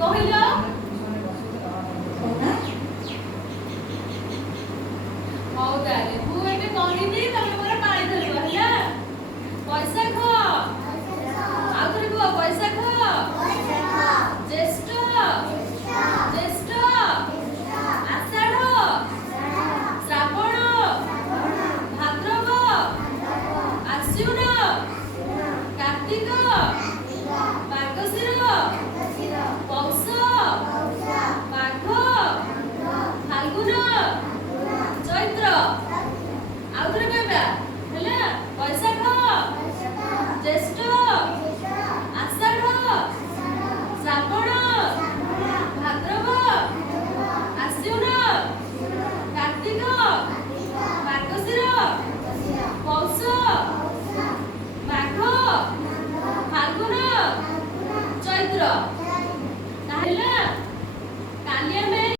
କହିଲ ହଉ ତାହେଲେ ମୁଁ ଏବେ କହିବି ତମେ ମୋର ପାଣି ଧରିବ ହେଲା। ବୈଶାଖ ଆଉ ଥରେ କୁହ ବୈଶାଖ ଜ୍ୟେଷ୍ଠ ଜ୍ୟେଷ୍ଠ ଆଷାଢ଼ ଶ୍ରାବଣ ଭାଦ୍ରବ ଆଶ୍ୱିନ କାର୍ତ୍ତିକ ମାର୍ଗଶିର ପୌଷ ମାଘ ଫାଲ୍ଗୁନ ଚୈତ୍ର ଆଉ ଥରେ କହିବା ହେଲା। ବୈଶାଖ ଜ୍ୟେଷ୍ଠ ଆଷାଢ଼ ଶ୍ରାବଣ ଭାଦ୍ରବ ଆଶ୍ୱିନ କାର୍ତ୍ତିକ ମାର୍ଗଶିର ପୌଷ ମାଘ ଫାଲ୍ଗୁନ ଚୈତ୍ର।